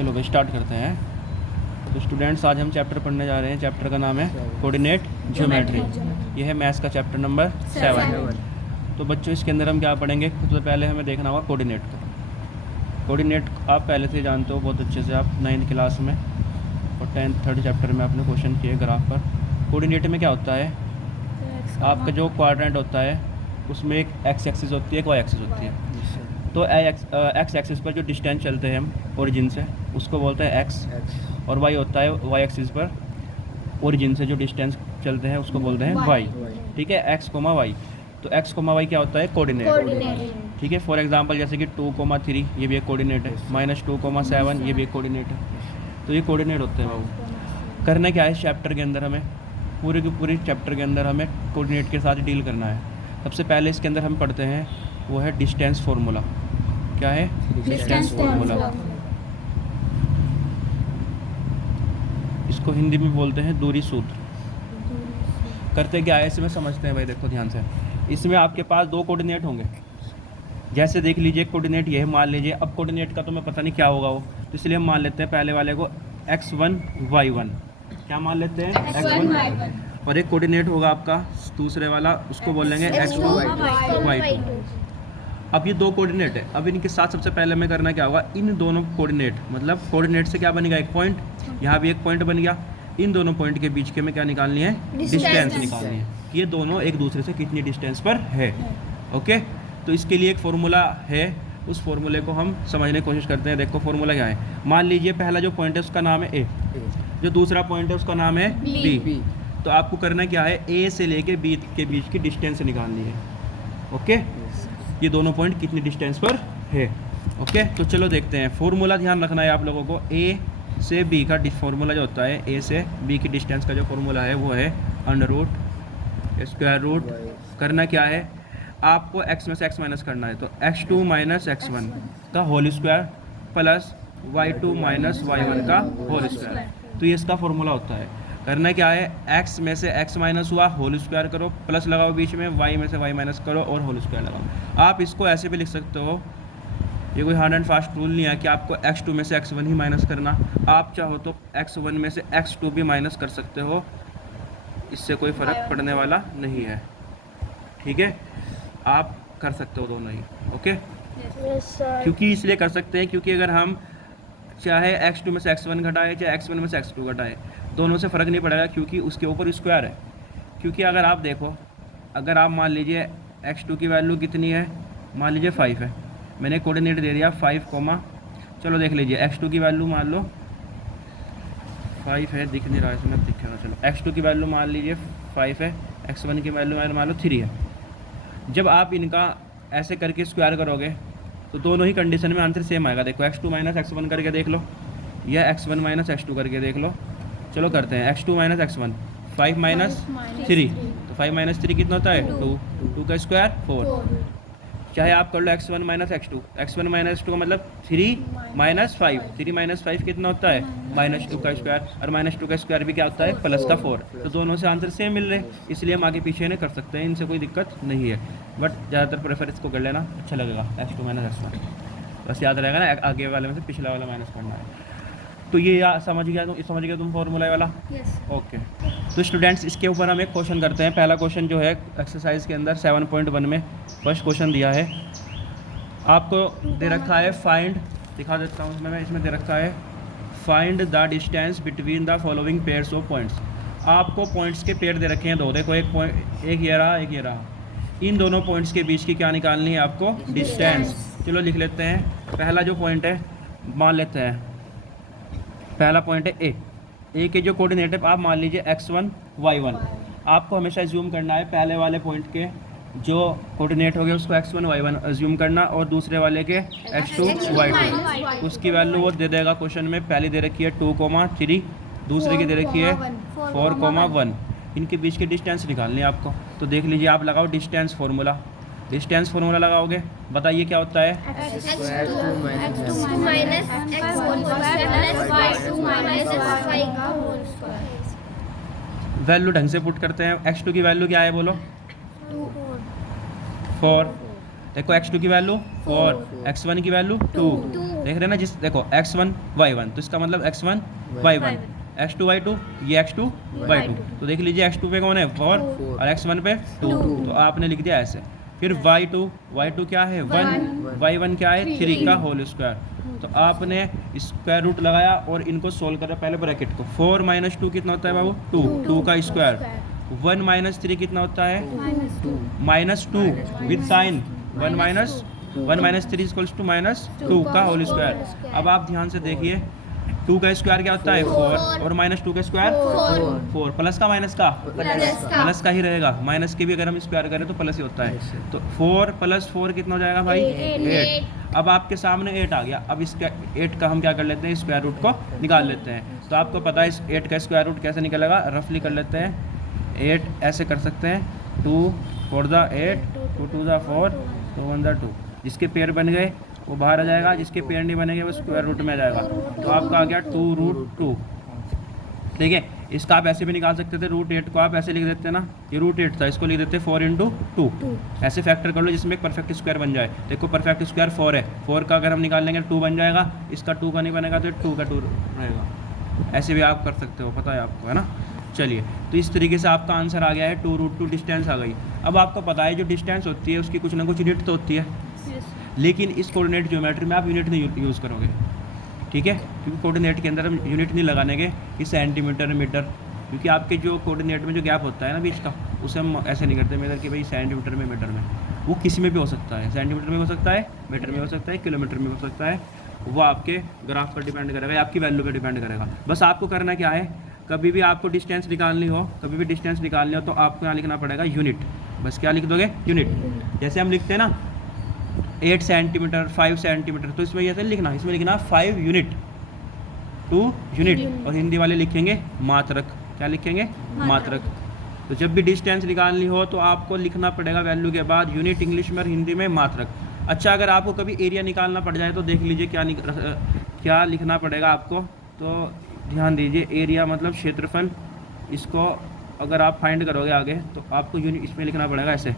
चलो भाई स्टार्ट करते हैं। तो स्टूडेंट्स आज हम चैप्टर पढ़ने जा रहे हैं। चैप्टर का नाम है कोऑर्डिनेट ज्योमेट्री। ये है मैथ्स का चैप्टर नंबर 7। तो बच्चों इसके अंदर हम क्या पढ़ेंगे, सबसे पहले हमें देखना होगा कोऑर्डिनेट को। कोऑर्डिनेट आप पहले से जानते हो बहुत अच्छे से, आप 9th क्लास में और 10th 3rd चैप्टर में आपने क्वेश्चन किए ग्राफ पर। कोऑर्डिनेट में क्या होता है, आपका जो क्वाड्रेंट होता है उसमें एक एक्स एक्सिस होती है, एक वाई एक्सिस होती है। तो एक्स एक्सिस पर जो डिस्टेंस चलते हैं हम ओरिजिन से उसको बोलते हैं एक्स, और वाई होता है वाई एक्सिस पर ओरिजिन से जो डिस्टेंस चलते हैं उसको बोलते हैं वाई। ठीक है, एक्स कोमा वाई। तो एक्स कोमा वाई क्या होता है, कोऑर्डिनेट। ठीक है, फॉर एग्जांपल जैसे कि 2,3 ये भी एक कोऑर्डिनेट है, -2,7 ये भी एक कोऑर्डिनेट है। तो ये कोऑर्डिनेट होते हैं बाबू। करना क्या है इस चैप्टर के अंदर, हमें पूरे की पूरी चैप्टर के अंदर हमें कोऑर्डिनेट के साथ डील करना है। सबसे पहले इसके अंदर हम पढ़ते हैं वो है डिस्टेंस फार्मूला। क्या है, डिस्टेंस फार्मूला। इसको हिंदी में बोलते हैं दूरी सूत्र। करते क्या है इसमें समझते हैं भाई, देखो ध्यान से। इसमें आपके पास दो कोऑर्डिनेट होंगे, जैसे देख लीजिए कोऑर्डिनेट ये है, मान लीजिए। अब कोऑर्डिनेट का तो मैं पता नहीं क्या होगा वो, तो इसलिए हम मान लेते हैं पहले वाले को x1 y1। क्या मान लेते हैं, x1 y1। और एक कोऑर्डिनेट होगा आपका दूसरे वाला, उसको बोलेंगे x2 y2। अब ये दो कोऑर्डिनेट है। अब इनके साथ सबसे पहले हमें करना क्या होगा, इन दोनों कोऑर्डिनेट, मतलब कोऑर्डिनेट से क्या बनेगा, एक पॉइंट। यहाँ भी एक पॉइंट बन गया। इन दोनों पॉइंट के बीच के में क्या निकालनी है, डिस्टेंस निकालनी है कि ये दोनों एक दूसरे से कितनी डिस्टेंस पर है। ओके, तो इसके लिए एक फार्मूला है, उस फार्मूले को हम समझने की कोशिश करते हैं। देखो फार्मूला क्या है, मान लीजिए पहला जो पॉइंट है उसका नाम है ए, जो दूसरा पॉइंट है उसका नाम है बी। तो आपको करना क्या है, ए से लेके बी के बीच की डिस्टेंस निकालनी है। ओके, ये दोनों पॉइंट कितनी डिस्टेंस पर है। ओके, तो चलो देखते हैं। फार्मूला ध्यान रखना है आप लोगों को, ए से बी का फार्मूला जो होता है, ए से बी की डिस्टेंस का जो फार्मूला है वो है अंडर रूट। करना क्या है, आपको x में से x माइनस करना है। तो x2 माइनस x1 का whole square plus y2 minus y1 का होल स्क्वायर। तो ये इसका फार्मूला होता है। करना क्या है, x में से x माइनस हुआ, होल स्क्वायर करो, प्लस लगाओ बीच में, y में से y माइनस करो और होल स्क्वायर लगाओ। आप इसको ऐसे भी लिख सकते हो, ये कोई हार्ड एंड फास्ट रूल नहीं है कि आपको x2 में से x1 ही माइनस करना। आप चाहो तो x1 में से x2 भी माइनस कर सकते हो, इससे कोई फ़र्क पड़ने वाला नहीं है। ठीक है, आप कर सकते हो दोनों ही। ओके, क्योंकि इसलिए कर सकते हैं क्योंकि अगर हम चाहे x2 में से x1 घटाए, चाहे x1 में से x2 घटाए, दोनों से फ़र्क नहीं पड़ेगा क्योंकि उसके ऊपर स्क्वायर है। क्योंकि अगर आप देखो, अगर आप मान लीजिए x2 की वैल्यू कितनी है, मान लीजिए 5 है, मैंने कोऑर्डिनेट दे दिया 5, चलो देख लीजिए x2 की वैल्यू मान लो 5 है, दिख नहीं रहा है इसमें, दिखेगा। चलो x2 की वैल्यू मान लीजिए 5 है, x1 की वैल्यू मान लो 3 है। जब आप इनका ऐसे करके स्क्वायर करोगे तो दोनों ही कंडीशन में आंसर सेम आएगा। देखो x2 माइनस x1 करके देख लो, या x1 माइनस x2 करके देख लो। चलो करते हैं x2 माइनस x1, 5 माइनस 3, तो 5 माइनस 3 कितना होता है, 2 का स्क्वायर 4। चाहे आप कर लो x1 minus x2, x1 minus 2 का मतलब 3 माइनस 5, 3 माइनस 5 कितना होता है, -2 का स्क्वायर, और -2 का स्क्वायर भी क्या होता है, प्लस का 4। तो दोनों से आंसर सेम मिल रहे, इसलिए हम आगे पीछे नहीं कर सकते हैं, इनसे कोई दिक्कत नहीं है। बट ज़्यादातर प्रेफर इसको कर लेना, अच्छा लगेगा, x2 माइनस x1 बस याद रहेगा ना, आगे वाले में से पिछला वाला माइनस करना है। तो ये समझ गया तुम फॉर्मूला वाला। ओके, तो स्टूडेंट्स इसके ऊपर हम एक क्वेश्चन करते हैं। पहला क्वेश्चन जो है एक्सरसाइज के अंदर 7.1 में फर्स्ट क्वेश्चन दिया है, आपको दे रखा है फाइंड, दिखा देता हूँ मैं, इसमें दे रखा है find the distance between the following pairs of points. आपको पॉइंट्स के पेयर दे रखे हैं दो, देखो एक पॉइंट, एक ये रहा, एक ये रहा। इन दोनों पॉइंट्स के बीच की क्या निकालनी है आपको, डिस्टेंस। चलो लिख लेते हैं। पहला जो पॉइंट है मान लेते हैं, पहला पॉइंट है ए के जो कोऑर्डिनेट है आप मान लीजिए x1 y1। आपको हमेशा एज्यूम करना है पहले वाले पॉइंट के जो कोऑर्डिनेट हो गए उसको x1 y1 एज्यूम करना, और दूसरे वाले के x2 y2। उसकी वैल्यू वो दे देगा क्वेश्चन में, पहली दे रखी है 2,3, दूसरे की दे रखी है 4,1। इनके बीच की डिस्टेंस निकालनी है आपको। तो देख लीजिए, आप लगाओ डिस्टेंस फार्मूला। डिस्टेंस फार्मूला लगाओगे, बताइए क्या होता है, वैल्यू ढंग से पुट करते हैं। x2 की वैल्यू क्या है बोलो, 4। देखो x2 की वैल्यू 4, x1 की वैल्यू 2, देख रहे हैं ना, जिस देखो x1 y1 तो इसका मतलब x1 y1, x2 y2 ये x2 y2। तो देख लीजिए x2 पे कौन है 4 और x1 पे 2, तो आपने लिख दिया ऐसे। फिर y2 क्या है 1, y1 क्या है 3 का होल स्क्वायर। तो आपने स्क्वायर रूट लगाया और इनको सोल्व करा पहले ब्रैकेट को। 4 माइनस 2 कितना होता है बाबू 2 का स्क्वायर। 1 माइनस 3 कितना होता है -2 with sine 1 minus 3 equals to -2 का होल स्क्वायर। अब आप ध्यान से देखिए 2 का स्क्वायर क्या होता है 4 और -2 का स्क्वायर 4, प्लस का माइनस का प्लस का ही रहेगा, माइनस के भी अगर हम स्क्वायर करें तो प्लस ही होता है। तो 4 + 4 कितना हो जाएगा भाई 8। अब आपके सामने 8 आ गया। अब इसका 8 का हम क्या कर लेते हैं स्क्वायर रूट को निकाल लेते हैं। तो आपको पता है इस 8 का स्क्वायर रूट कैसे निकलेगा, रफली कर लेते हैं। 8 ऐसे कर सकते हैं 2 4 × 8 2 2 × 4 2 1 × 2। जिसके पेयर बन गए वो बाहर आ जाएगा, जिसके पेयर नहीं बनेंगे वो स्क्वायर रूट में आ जाएगा। तो आपका आ गया 2√2। ठीक है, इसका आप ऐसे भी निकाल सकते थे। √8 को आप ऐसे लिख देते हैं ना, ये √8 था, इसको लिख देते 4 × 2। ऐसे फैक्टर कर लो जिसमें एक परफेक्ट स्क्वायर बन जाए। देखो परफेक्ट स्क्वायर 4 है, 4 का अगर हम निकाल लेंगे 2 बन जाएगा, इसका 2 का नहीं बनेगा तो 2 का 2 रहेगा। ऐसे भी आप कर सकते हो, पता है आपको, है ना। चलिए, तो इस तरीके से आपका आंसर आ गया है 2√2 डिस्टेंस आ गई। अब आपको पता है जो डिस्टेंस होती है उसकी कुछ ना कुछ यूनिट तो होती है, लेकिन इस कोऑर्डिनेट ज्योमेट्री में आप यूनिट नहीं यूज़ करोगे। ठीक है, क्योंकि कोऑर्डिनेट के अंदर हम यूनिट नहीं लगाने के कि सेंटीमीटर मीटर, क्योंकि आपके जो कोऑर्डिनेट में जो गैप होता है ना बीच का, उसे हम ऐसे नहीं करते मेजर कि भाई सेंटीमीटर में मीटर में। वो किसी में भी हो सकता है, सेंटीमीटर में हो सकता है, मीटर में हो सकता है, किलोमीटर में हो सकता है। वो आपके ग्राफ पर डिपेंड करेगा या आपकी वैल्यू पर डिपेंड करेगा। बस आपको करना क्या है, कभी भी आपको डिस्टेंस निकालनी हो तो आपको यहाँ लिखना पड़ेगा यूनिट। बस क्या लिख दोगे यूनिट। जैसे हम लिखते हैं ना 8 सेंटीमीटर 5 सेंटीमीटर, तो इसमें ऐसे लिखना, इसमें लिखना 5 यूनिट 2 यूनिट। और हिंदी वाले लिखेंगे मात्रक। क्या लिखेंगे मात्रक। तो जब भी डिस्टेंस निकालनी हो तो आपको लिखना पड़ेगा वैल्यू के बाद यूनिट इंग्लिश में और हिंदी में मात्रक। अच्छा, अगर आपको कभी एरिया निकालना पड़ जाए तो देख लीजिए क्या लिखना पड़ेगा आपको। तो ध्यान दीजिए, एरिया मतलब क्षेत्रफल। इसको अगर आप फाइंड करोगे आगे तो आपको यूनिट इसमें लिखना पड़ेगा ऐसे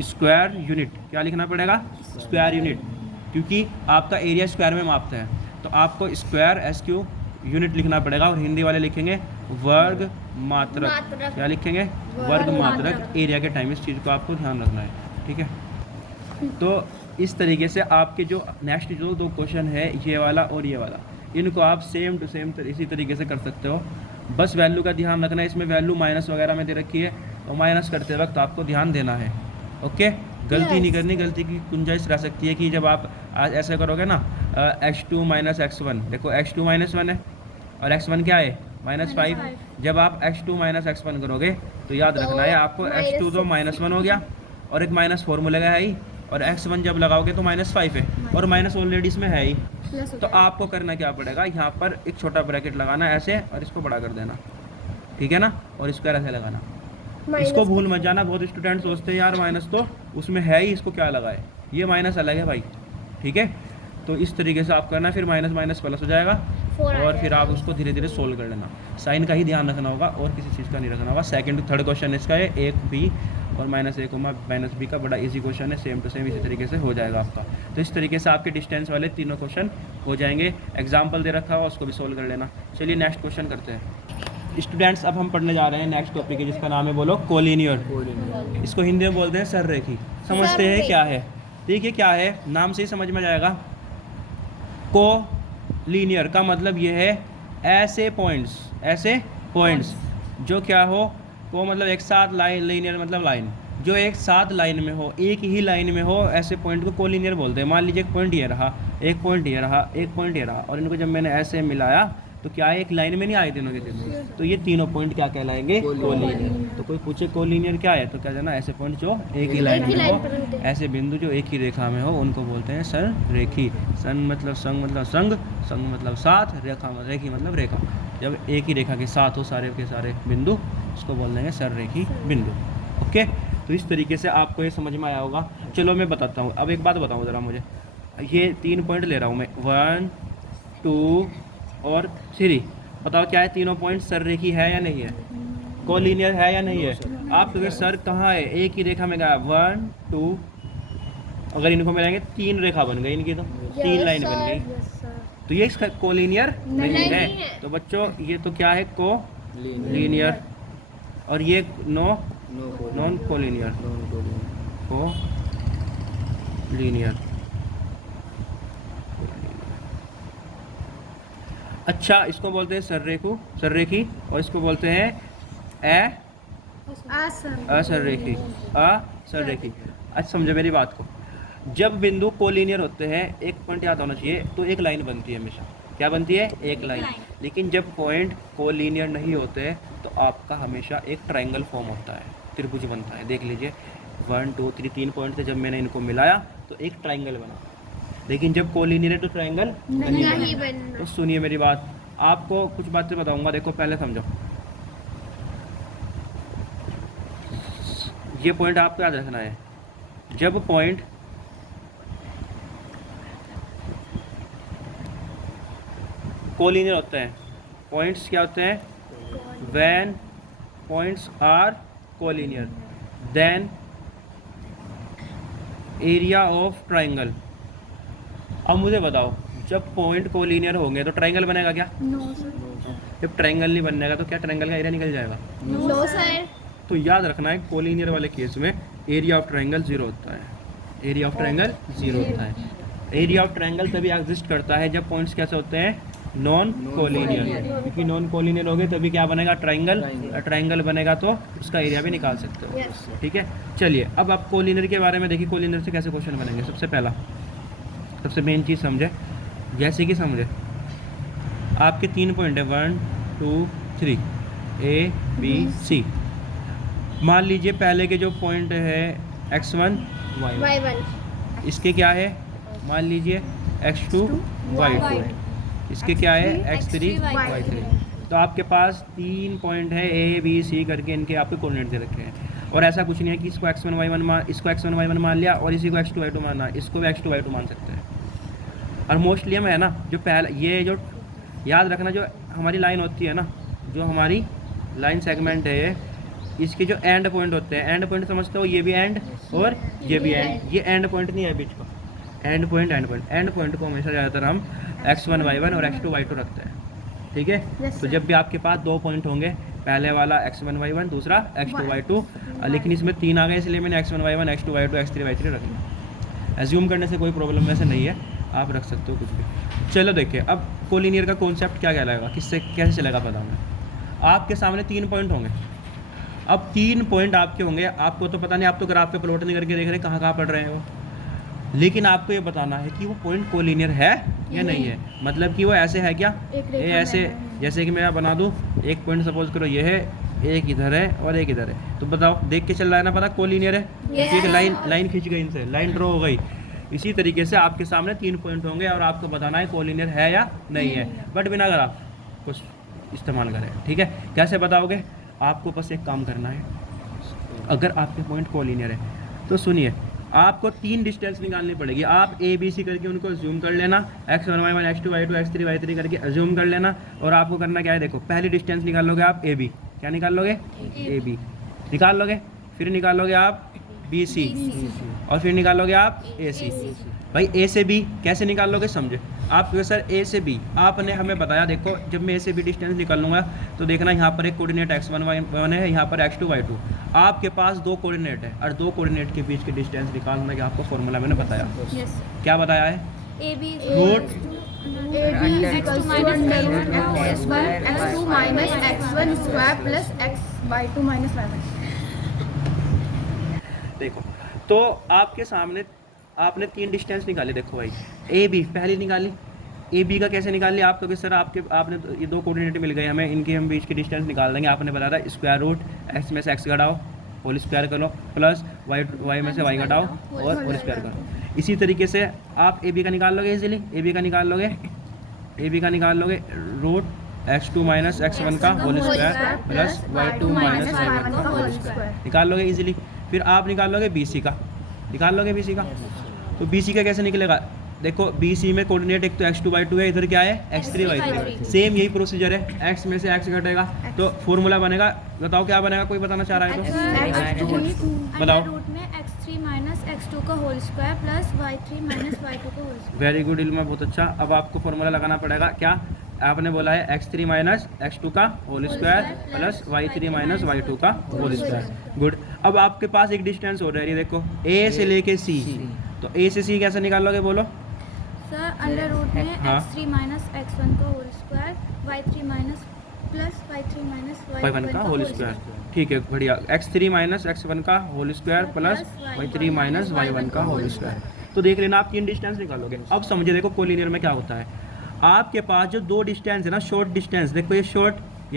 स्क्वायर यूनिट। क्या लिखना पड़ेगा स्क्वायर यूनिट, क्योंकि आपका एरिया स्क्वायर में मापता है। तो आपको स्क्वायर SQ यूनिट लिखना पड़ेगा और हिंदी वाले लिखेंगे वर्ग मात्रक। क्या लिखेंगे वर्ग मात्रक एरिया के टाइम। इस चीज़ को आपको ध्यान रखना है, ठीक है। तो इस तरीके से आपके जो नेक्स्ट जो 2 क्वेश्चन है, ये वाला और ये वाला, इनको आप सेम टू सेम इसी तरीके से कर सकते हो। बस वैल्यू का ध्यान रखना है, इसमें वैल्यू माइनस वगैरह में दे रखी है, और माइनस करते वक्त आपको ध्यान देना है। ओके, गलती नहीं करनी। गलती की गुंजाइश रह सकती है कि जब आप आज ऐसे करोगे ना x2 - x1, देखो x2 - 1 है और x1 क्या है -5। जब आप x2 - x1 करोगे तो याद रखना है आपको x2 तो -1 हो गया और एक माइनस फॉर्मूला है ही, और x1 जब लगाओगे तो -5 है और माइनस ऑलरेडी इसमें है ही। तो आपको करना क्या पड़ेगा, यहाँ पर एक छोटा ब्रैकेट लगाना ऐसे और इसको बड़ा कर देना, ठीक है ना, और इसको ऐसे लगाना। इसको भूल मत जाना। बहुत स्टूडेंट सोचते हैं यार माइनस तो उसमें है ही, इसको क्या लगाए, ये माइनस अलग है भाई, ठीक है। तो इस तरीके से आप करना, फिर माइनस माइनस प्लस हो जाएगा और फिर आप उसको धीरे धीरे सोल्व कर लेना। साइन का ही ध्यान रखना होगा और किसी चीज़ का नहीं रखना होगा। सेकंड थर्ड क्वेश्चन इसका है 1b और -a, -b का बड़ा इजी क्वेश्चन है, सेम टू सेम इसी तरीके से हो जाएगा आपका। तो इस तरीके से आपके डिस्टेंस वाले तीनों क्वेश्चन हो जाएंगे। एग्जाम्पल दे रखा हुआ उसको भी सोल्व कर लेना। चलिए नेक्स्ट क्वेश्चन करते हैं स्टूडेंट्स। अब हम पढ़ने जा रहे हैं नेक्स्ट टॉपिक है जिसका नाम है, बोलो कोलिनियर। इसको हिंदी में बोलते हैं सररेखी। समझते हैं क्या है, देखिए क्या है, नाम से ही समझ में जाएगा। कोलिनियर का मतलब ये है ऐसे पॉइंट्स जो क्या हो, को मतलब एक साथ लाइन, लीनियर मतलब लाइन जो एक साथ लाइन में हो, एक ही लाइन में हो, ऐसे पॉइंट को कोलिनियर बोलते हैं। मान लीजिए एक पॉइंट ये रहा, एक पॉइंट ये रहा, एक पॉइंट ये रहा, और इनको जब मैंने ऐसे मिलाया तो क्या है, एक लाइन में नहीं आए तीनों के तीनों, तो ये तीनों पॉइंट क्या कहलाएंगे, कोलिनियर। तो कोई पूछे कोलिनियर क्या है तो क्या जाना, ऐसे पॉइंट जो एक ही लाइन में हो, ऐसे बिंदु जो एक ही रेखा में हो, उनको बोलते हैं सररेखी। सन मतलब संग मतलब संग मतलब साथ, रेखा मतलब रेखी मतलब रेखा। जब एक ही रेखा के साथ हो सारे के सारे बिंदु, उसको बोल देंगे सररेखी बिंदु। ओके, तो इस तरीके से आपको ये समझ में आया होगा। चलो मैं बताता हूँ। अब एक बात बताऊँ ज़रा मुझे, ये 3 पॉइंट ले रहा हूँ मैं, 1 2 और 3। बताओ क्या है, तीनों पॉइंट सररेखी है या नहीं है, कोलिनियर है या नहीं है। आप कहोगे सर कहाँ है, एक ही रेखा में गया, 1 2 अगर इनको मिलाएंगे 3 रेखा बन गई इनकी, तो 3 लाइन बन गई। तो ये इसका कोलिनियर नहीं है। तो बच्चों ये तो क्या है, को लीनियर, और ये नॉन कोलिनियर, को लीनियर। अच्छा, इसको बोलते हैं सररेखी, और इसको बोलते हैं असररेखी। अच्छा समझो मेरी बात को, जब बिंदु कोलिनियर होते हैं, एक पॉइंट याद होना चाहिए, तो एक लाइन बनती है हमेशा। क्या बनती है? एक लाइन। लेकिन जब पॉइंट कोलिनियर नहीं होते तो आपका हमेशा एक ट्रायंगल फॉर्म होता है, त्रिभुज बनता है। देख लीजिए 1 2 3 3 पॉइंट थे, जब मैंने इनको मिलाया तो एक ट्रायंगल बना। लेकिन जब कोलिनियर है तो ट्रायंगल नहीं बना। तो सुनिए मेरी बात, आपको कुछ बातें बताऊंगा, देखो पहले समझो। ये पॉइंट आपको याद रखना है, जब पॉइंट कोलिनियर होते हैं, पॉइंट्स क्या होते हैं? When points are collinear then area of triangle. अब मुझे बताओ, जब पॉइंट कोलिनियर होंगे तो ट्रायंगल बनेगा क्या? No sir. जब ट्रायंगल नहीं बनेगा तो क्या ट्रायंगल का एरिया निकल जाएगा? No sir. तो याद रखना है, कोलिनियर वाले केस में एरिया ऑफ ट्रायंगल 0 होता है। एरिया ऑफ ट्रायंगल 0 होता है। एरिया ऑफ ट्रायंगल तभी एग्जिस्ट करता है जब पॉइंट्स कैसे होते हैं? Non collinear. क्योंकि नॉन कोलिनियर हो गए तभी क्या बनेगा? ट्रायंगल। ट्रायंगल बनेगा तो उसका एरिया भी निकाल सकते हो। ठीक है, चलिए अब आप कोलिनियर के बारे में देखिए, कोलिनियर से कैसे क्वेश्चन बनेंगे। सबसे पहला, सबसे मेन चीज़ समझे, जैसे कि समझे आपके 3 पॉइंट है 1 2 3 A B C। मान लीजिए पहले के जो पॉइंट है x1 y1, इसके क्या है? मान लीजिए x2 y2, इसके क्या है? x3 y3। तो आपके पास 3 पॉइंट है A B C करके, इनके आपके कोऑर्डिनेट दे रखे हैं। और ऐसा कुछ नहीं है कि इसको x1 y1 मान, इसको x1 y1 मान लिया और इसी को x2 y2 माना, इसको भी x2 y2 मान सकते हैं। और मोस्टली हम है ना, जो पहला ये जो याद रखना, जो हमारी लाइन होती है ना, जो हमारी लाइन सेगमेंट है, इसके जो एंड पॉइंट होते हैं, एंड पॉइंट समझते हो, ये भी एंड और ये भी एंड। ये एंड पॉइंट नहीं है बीच का, एंड पॉइंट एंड पॉइंट को हमेशा ज़्यादातर हम x1 y1 और x2 y2 रखते हैं। ठीक है, तो जब भी आपके पास 2 पॉइंट होंगे, पहले वाला x1 y1, दूसरा x2 y2, लेकिन इसमें 3 आ गए इसलिए मैंने x1 y1 x2 y2 x3 y3 रख लिया। एज्यूम करने से कोई प्रॉब्लम वैसे नहीं है, आप रख सकते हो कुछ भी। चलो देखिए, अब कोलिनियर का कॉन्सेप्ट क्या कहलाएगा, किससे कैसे चलेगा पता हमें। आपके सामने 3 पॉइंट होंगे। अब 3 पॉइंट आपके होंगे, आपको तो पता नहीं, आप तो ग्राफ पे प्लॉट नहीं करके देख रहे कहाँ पड़ रहे हैं वो, लेकिन आपको ये बताना है कि वो पॉइंट कोलिनियर है या नहीं है। मतलब कि वो ऐसे है क्या? ये ऐसे, जैसे कि मैं बना दूँ एक पॉइंट, सपोज करो ये है, एक इधर है और एक इधर है, तो बताओ देख के चल रहा है ना पता कोलिनियर है? एक लाइन खींच गई इनसे, लाइन ड्रॉ हो गई। इसी तरीके से आपके सामने 3 पॉइंट होंगे और आपको बताना है कोलिनियर है या नहीं है, बट बिना अगर आप कुछ इस्तेमाल करें। ठीक है, कैसे बताओगे? आपको बस एक काम करना है, अगर आपके पॉइंट कोलिनियर है तो सुनिए, आपको 3 डिस्टेंस निकालनी पड़ेगी। आप ए बी सी करके उनको अज्यूम कर लेना, x1 y1 x2 y2 x3 y3 करके अज्यूम कर लेना। और आपको करना क्या है, देखो पहली डिस्टेंस निकाल लोगे आप ए बी, क्या निकाल लोगे? ए बी निकाल लोगे, फिर निकालोगे आप बी सी, और फिर निकालोगे आप ए सी। भाई ए से बी कैसे निकाल लोगे समझे आप? सर ए से बी आपने हमें बताया, देखो जब मैं ए से बी डिस्टेंस निकाल लूँगा तो देखना यहाँ पर एक कोऑर्डिनेट x1 y1 है, यहाँ पर x2 y2। आपके पास 2 कोऑर्डिनेट है और 2 कोऑर्डिनेट के बीच के डिस्टेंस निकालने का आपको फॉर्मूला मैंने बताया। क्या बताया है? Root x2 minus x1 square plus x y2 minus y1। देखो, तो आपके सामने आपने 3 डिस्टेंस निकाले। देखो भाई, ए बी पहले निकाली, ए बी का कैसे निकाल लिया? आप कभी सर आपने ये 2 कोऑर्डिनेट मिल गए हमें, इनके हम बीच के डिस्टेंस निकाल देंगे। आपने बताया था स्क्वायर रूट एक्स में से एक्स घटाओ, होल स्क्वायर करो, प्लस वाई में से वाई घटाओ और होल स्क्वायर करो। इसी तरीके से आप ए बी का निकाल लोगे इजीली, ए बी का निकाल लोगे रूट x2 माइनस x1 का whole square plus y2 minus y1 का होल स्क्वायर निकाल लोगे इजीली। फिर आप निकाल लोगे BC का, निकाल लोगे BC का। तो BC का कैसे निकलेगा? देखो BC में कोऑर्डिनेट एक तो x2 y2 है, इधर क्या है x3 y3। सेम यही प्रोसीजर है, x में से x घटेगा तो फॉर्मूला बनेगा। बताओ क्या बनेगा, कोई बताना चाह रहा है तो बताओ। रूट में x3 माइनस x2 का whole square plus y3 minus y2 का होल स्क्वायर। वेरी गुड इल्मा, बहुत अच्छा। अब आपको फॉर्मूला लगाना पड़ेगा, क्या आपने बोला है x3 माइनस x2 का whole square plus y3 minus y2 का होल स्क्वायर। गुड। अब आपके पास एक डिस्टेंस हो रहा है, ये देखो a से लेके c, तो a से c कैसे निकालोगे बोलो? सर अंडर रूट में हाँ। x3 माइनस x1 का whole square y3 minus plus y3 minus y1 का होल स्क्वायर। ठीक है, बढ़िया। x3 माइनस x1 का whole square plus y3 minus y1 का होल स्क्वायर। तो देख लेना, आप 3 डिस्टेंस निकालोगे। अब समझे, देखो कोलिनियर में क्या होता है, आपके पास जो 2 डिस्टेंस है ना, शॉर्ट डिस्टेंस, देखो ये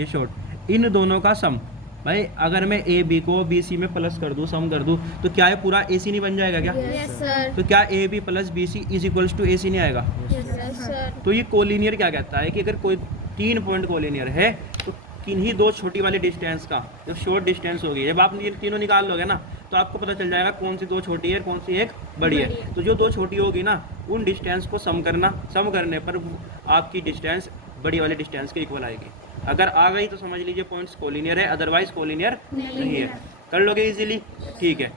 शॉर्ट, इन दोनों का सम। भाई अगर मैं ए बी को बी सी में प्लस कर दूँ, सम कर दूँ, तो क्या ये पूरा ए सी नहीं बन जाएगा क्या? Yes sir. तो क्या A B plus B C is equals to A C नहीं आएगा? Yes sir. तो ये कोलिनियर क्या कहता है कि अगर कोई 3 पॉइंट कोलिनियर है तो किन्हीं 2 छोटी वाली डिस्टेंस का जब शॉर्ट डिस्टेंस होगी, जब आप ये तीनों निकाल लोगे ना, तो आपको पता चल जाएगा कौन सी 2 छोटी है, कौन सी एक बड़ी है। तो जो 2 छोटी होगी ना, उन डिस्टेंस को सम करने पर आपकी डिस्टेंस बड़ी वाली डिस्टेंस के इक्वल आएगी। अगर आ गई तो समझ लीजिए पॉइंट्स कोलिनियर है, अदरवाइज कोलिनियर नहीं है। कर लोगे इजीली? ठीक है।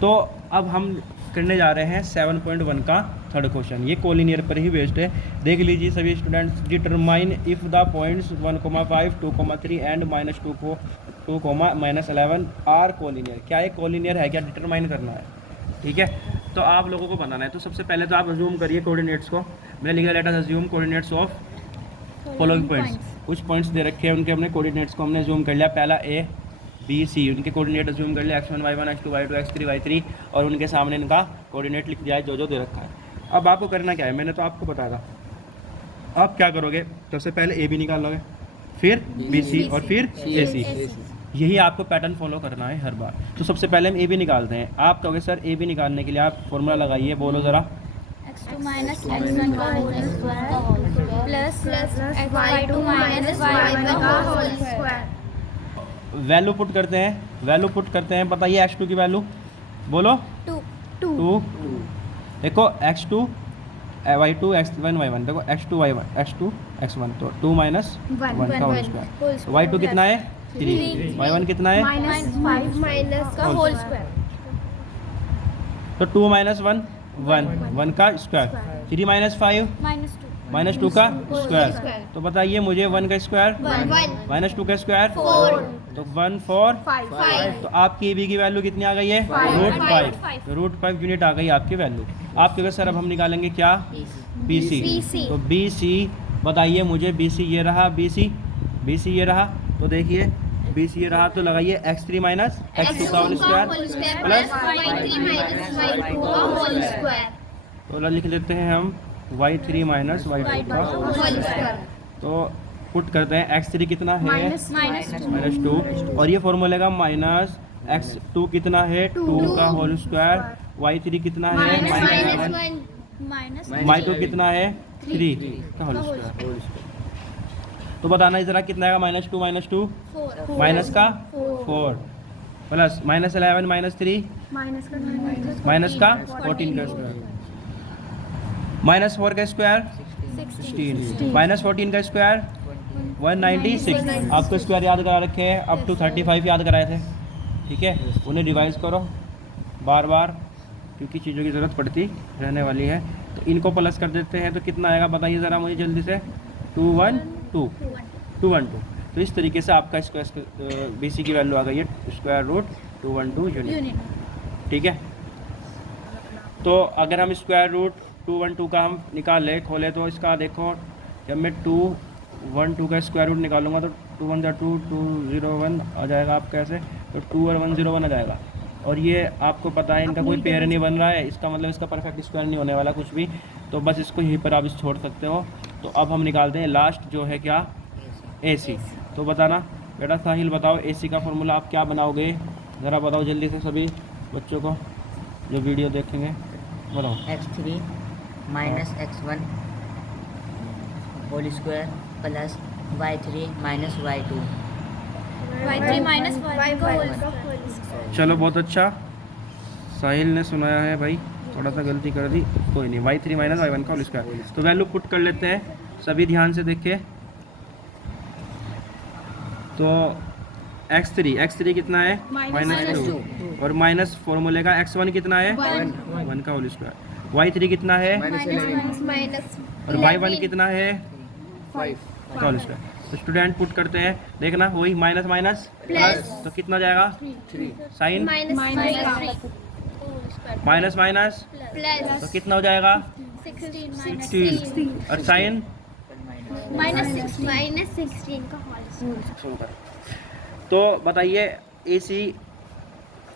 तो अब हम करने जा रहे हैं 7.1 का थर्ड क्वेश्चन। ये कोलिनियर पर ही बेस्ड है। देख लीजिए सभी students, determine if the points 1,5, 2,3 and -2 को 2, -11 आर कोलिनियर। क्या ये कोलिनियर है, क्या डिटरमाइन करना है? ठीक है, तो आप लोगों को बनाना है। तो सबसे पहले तो आप अज्यूम करिए कोऑर्डिनेट्स को। मैंने लिखा, let us assume coordinates of following points. कुछ पॉइंट्स दे रखे हैं, उनके हमने कोऑर्डिनेट्स को हमने अज्यूम कर लिया। पहला ए बी सी, उनके कोऑर्डिनेट अज्यूम कर लिया, x1 y1 x2 y2 x3 y3, और उनके सामने इनका कोऑर्डिनेट लिख दिया है जो दे रखा है। अब आपको करना क्या है, मैंने तो आपको बताया। आप क्या करोगे, सबसे पहले ए बी निकाल लोगे, फिर बी सी और फिर ए सी। यही आपको पैटर्न फॉलो करना है हर बार। तो सबसे पहले हम ए बी निकालते हैं। आप कहोगे सर ए बी निकालने के लिए आप फॉर्मूला लगाइए, बोलो ज़रा। x2 माइनस x1 का whole square plus y2 minus y1 का होल स्क्वायर। वैल्यू पुट करते हैं, बताइए x2 की वैल्यू बोलो। 2। देखो x2 y2 x1 y1, देखो x2 y1 x2 x1, तो 2 माइनस 1 का होल स्क्वायर। y2 कितना है? 3। y1 कितना है? -5 माइनस का होल स्क्वायर। तो 2 माइनस 1 का स्क्वायर। 3 माइनस 5 -2 का स्क्वायर। तो बताइए मुझे 1 का स्क्वायर -2 का स्क्वायर 4, तो 1 4 5। तो आपकी बी की वैल्यू कितनी आ गई है? √5। √5 यूनिट आ गई आपकी वैल्यू। आपके वजह सर अब हम निकालेंगे क्या? B C. तो बी सी, बताइए मुझे बी सी ये रहा, बी सी ये रहा। तो देखिए बी सी ये रहा, तो लगाइए x3 माइनस x2 का whole square plus y3 minus y2 का होल स्क्वायर। तो लिख लेते हैं हम y3 माइनस y2 का होल स्क्वायर। तो पुट करते हैं, x3 कितना है? -2, और ये फॉर्मूले का माइनस x2 कितना है? 2 का होल स्क्वायर। y3 कितना है? -1। y2 कितना है? 3 का होल स्क्वायर। तो बताना जरा कितना आएगा? -2 माइनस का 4 प्लस -11 -3 माइनस का 14 का स्क्वायर, -4 का स्क्वायर 16, -14 का स्क्वायर 196। आपको स्क्वायर याद करा रखे हैं, अप टू 35 याद कराए थे। ठीक है, उन्हें रिवाइज करो बार बार, क्योंकि चीज़ों की ज़रूरत पड़ती रहने वाली है। तो इनको प्लस कर देते हैं, तो कितना आएगा बताइए ज़रा मुझे जल्दी से? 212। तो इस तरीके से आपका स्क्वायर बी सी की वैल्यू आ गई है √212 यूनिट। ठीक है, तो अगर हम √212 का हम निकाले खोले, तो इसका देखो, जब मैं 212 का स्क्वायर रूट निकालूंगा तो 2 1 2 201 आ जाएगा आपका ऐसे, तो 2 और 101 आ जाएगा। और ये आपको पता है इनका कोई पेयर नहीं बन रहा है, इसका मतलब इसका परफेक्ट स्क्वायर नहीं होने वाला कुछ भी। तो बस इसको यहीं पर आप छोड़ सकते हो। तो अब हम निकालते हैं लास्ट जो है क्या? AC। तो बताना बेटा, साहिल बताओ AC का फॉर्मूला आप क्या बनाओगे? ज़रा बताओ जल्दी से सभी बच्चों को जो वीडियो देखेंगे, बताओ। x3 minus x1 whole square plus y3 minus y2। y3 minus y1 का होल स्क्वायर। चलो बहुत अच्छा, साहिल ने सुनाया है भाई, थोड़ा सा गलती कर दी, कोई नहीं। y3 माइनस y1 का होल स्क्वायर। तो वैल्यू पुट कर लेते हैं, सभी ध्यान से देखिए। तो x3 कितना है -2 और माइनस फॉर्मूले का x1 कितना है 1 का होल स्क्वायर, y3 कितना है और y1 कितना है 5 का होल स्क्वायर। तो स्टूडेंट पुट करते हैं, देखना वही माइनस माइनस प्लस, तो कितना जाएगा साइन माइनस माइनस तो कितना हो जाएगा 16 और साइन -16 का होल। तो बताइए AC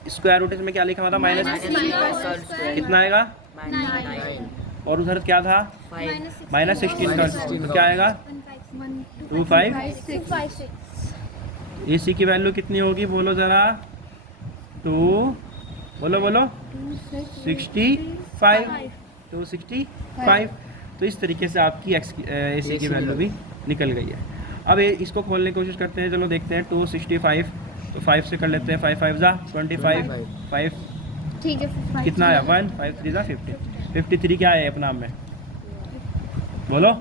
स्क्वायर रूट में क्या लिखा हुआ था माइनस कितना आएगा 9 और उधर क्या था -16 का, तो क्या आएगा 256। AC की वैल्यू कितनी होगी बोलो ज़रा, 2 बोलो 265। तो इस तरीके से आपकी AC की वैल्यू भी निकल गई है। अब इसको खोलने की कोशिश करते हैं, चलो देखते हैं 265, तो 5 से कर लेते हैं, 5 5 जा 25, 5 ठीक है, कितना आया 1, 5 3 जा 50, 53 क्या है अपना में बोलो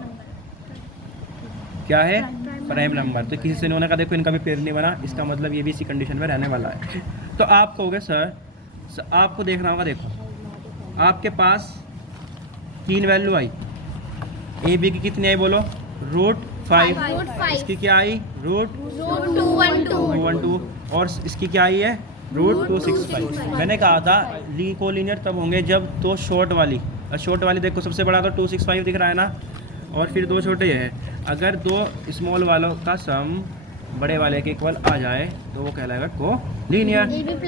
क्या है प्राइम नंबर। तो किसी से इन्होंने कहा देखो इनका भी पेयर नहीं बना, इसका मतलब ये भी इसी कंडीशन में रहने वाला है। तो आप कहोगे सर आपको देखना होगा, देखो आपके पास 3 वैल्यू आई, AB की कितनी आई बोलो √5, इसकी क्या आई √212 और इसकी क्या आई है √265। मैंने कहा था कोलिनियर तब होंगे जब दो शॉर्ट वाली, और शॉर्ट वाली देखो सबसे बड़ा तो 265 दिख रहा है ना, और फिर दो छोटे ये है। अगर दो स्मॉल वालों का सम बड़े वाले के इक्वल आ जाए तो वो कहलाएगा कोलिनियर।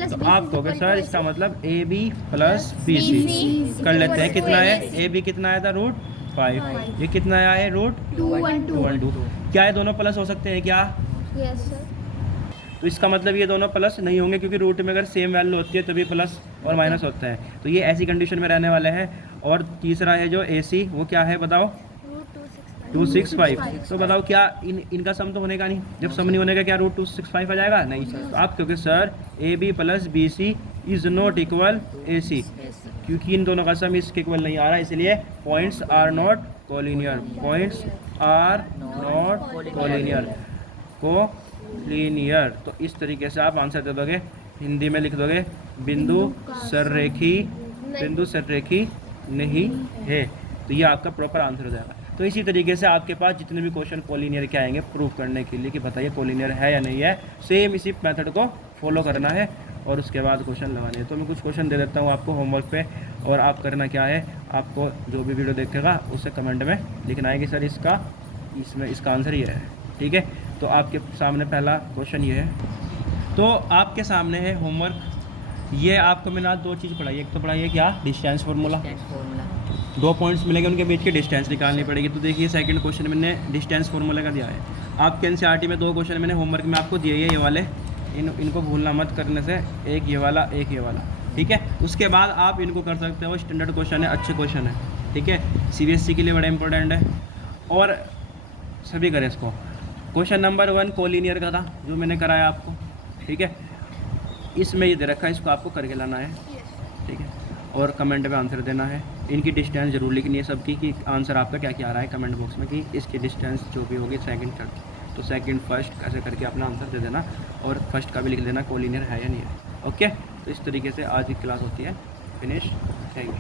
तो आप कहोगे सर इसका मतलब AB प्लस BC कर लेते हैं, कितना है AB कितना आया था √5, ये कितना आया है √212। क्या है दोनों प्लस हो सकते हैं क्या? Yes sir. तो इसका मतलब ये दोनों प्लस नहीं होंगे, क्योंकि रूट में अगर सेम वैल्यू होती है तभी प्लस और माइनस होता है। तो ये ऐसी कंडीशन में रहने वाले हैं। और तीसरा है जो AC, वो क्या है बताओ 265। तो बताओ क्या इनका सम तो होने का नहीं, जब सम नहीं होने का क्या √265 आ जाएगा? नहीं। तो आप क्योंकि sir AB plus BC is not equal AC, क्योंकि इन दोनों का सम इसके इक्वल नहीं आ रहा, इसलिए points are not collinear, points are not collinear. तो इस तरीके से आप आंसर दे दोगे, हिंदी में लिख दोगे बिंदु सररेखी नहीं है। तो ये आपका प्रॉपर आंसर हो जाएगा। तो इसी तरीके से आपके पास जितने भी क्वेश्चन कोलिनियर के आएंगे प्रूफ करने के लिए कि बताइए कोलिनियर है या नहीं है, सेम इसी मेथड को फॉलो करना है और उसके बाद क्वेश्चन लगाने हैं। तो मैं कुछ क्वेश्चन दे देता हूँ आपको होमवर्क पे, और आप करना क्या है, आपको जो भी वीडियो देखेगा उससे कमेंट में लिखना है कि सर इसका आंसर ये है। ठीक है, तो आपके सामने पहला क्वेश्चन ये है। तो आपके सामने है होमवर्क, ये आपको मैंने आज 2 चीज़ पढ़ाई है। एक तो पढ़ाई है क्या, डिस्टेंस फार्मूला, 2 पॉइंट्स मिलेंगे उनके बीच की डिस्टेंस निकालनी पड़ेगी। तो देखिए सेकंड क्वेश्चन मैंने डिस्टेंस फार्मूला का दिया है। आपके NCERT में 2 क्वेश्चन मैंने होमवर्क में आपको दिए ये वाले, इनको भूलना मत करने से, एक ये वाला एक ये वाला। ठीक है, उसके बाद आप इनको कर सकते हो, स्टैंडर्ड क्वेश्चन है, अच्छे क्वेश्चन है। ठीक है, CBSE के लिए बड़ा इंपॉर्टेंट है और सभी करें इसको। क्वेश्चन नंबर 1 कोलिनियर का था जो मैंने कराया आपको। ठीक है, इसमें ये दे रखा है, इसको आपको करके लाना है। ठीक है, और कमेंट में आंसर देना है। इनकी डिस्टेंस जरूर लिखनी है सबकी, कि आंसर आपका क्या क्या आ रहा है कमेंट बॉक्स में, कि इसकी डिस्टेंस जो भी होगी सेकंड थर्ड, तो सेकंड फर्स्ट ऐसे करके अपना आंसर दे देना, और फर्स्ट का भी लिख देना कोलिनियर है या नहीं है। ओके, तो इस तरीके से आज की क्लास होती है फिनिश। Thank you.